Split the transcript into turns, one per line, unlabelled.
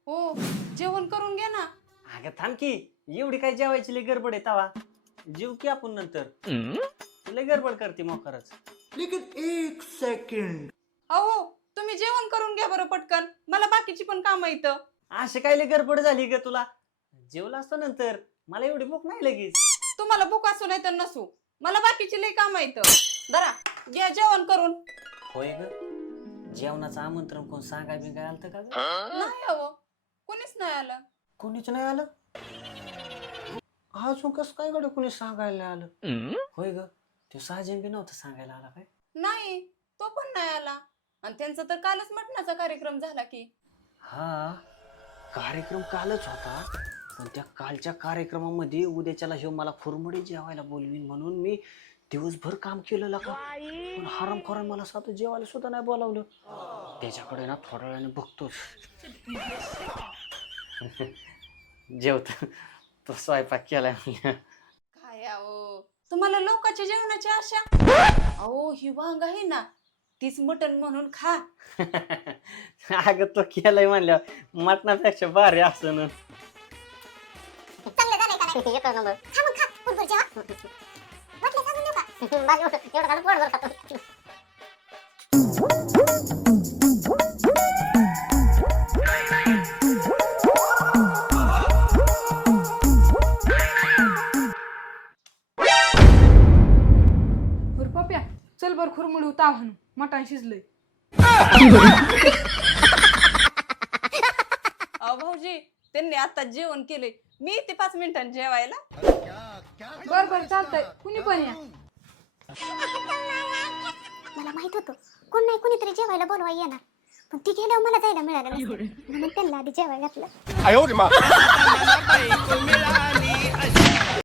हो, जेवण करून घे ना.
अगं थांब की, एवढी काय जेवायची लय गडबड आहे तवा. जेव की आपण नंतर. लय गडबड करते मोकरच.
लेकिन एक सेकंड.
अहो तुम्ही जेवण करून घ्या बरं पटकन, मला बाकीची पण कामं येतं.
अशी काय लय गडबड झाली ग तुला? जेवला असतो नंतर, मला एवढी भूक नाही लगेच.
तुम्हाला भूक असू नाही तर नसू, मला बाकीची लई कामं येतं. जरा घ्या जेवण करून.
होय ग, जेवणाचं आमंत्रण कोण सांगाय बिंगाय आलतं का ग?
नाही अहो, कोणीच नाही आलं.
कोणीच नाही आलं. अजून कसं काय गड कोणी सांगायला आलं? होय ग, तो साजन बी नव्हतं सांगायला आला काय?
नाही, तो पण नाही आला. आणि त्यांचा तर कालच मटणाचा कार्यक्रम झाला की.
हा, कार्यक्रम कालच होता, पण त्या कालच्या कार्यक्रमामध्ये उद्याच्याला ह्यो मला खुरमडी जेवायला बोलवीन म्हणून मी दिवसभर काम केलं का. पण हरामखोरानं मला साधं जेवायला सुद्धा नाही बोलावलं. त्याच्याकडे ना थोड्या वेळाने बघतोच. जेवत तो स्वयंपाक केलाय.
काय अहो, तुम्हाला लोकांच्या जेवणाची आशा. अहो ही वांग आहे ना, तीच मटण म्हणून खा.
अगं तो केलाय म्हणल्यावर मटणापेक्षा भारी असं.
चांगलं झालंय का नाही? येतो नंबर. खा मग खा. पोटभर जेवा. वाटलं सांगून देऊ का? बाजी एवढं खाणं पोटभर खातो.
बरं पप्या, चल बर खुरमुडी उता म्हणून मटण शिजलंय.
अहो भाऊजी, त्यांनी आता जेवण केले, मी ते 5 मिनिटांनी जेवायला.
बर बर चालतंय, कुणी पण या.
मला माहित होतं कोण नाही कोणीतरी जेवायला बोलवाय येणार, पण ती गेल्यावर मला जायला मिळालं नसतं. म्हणून त्यांना आधी जेवायला घातलं.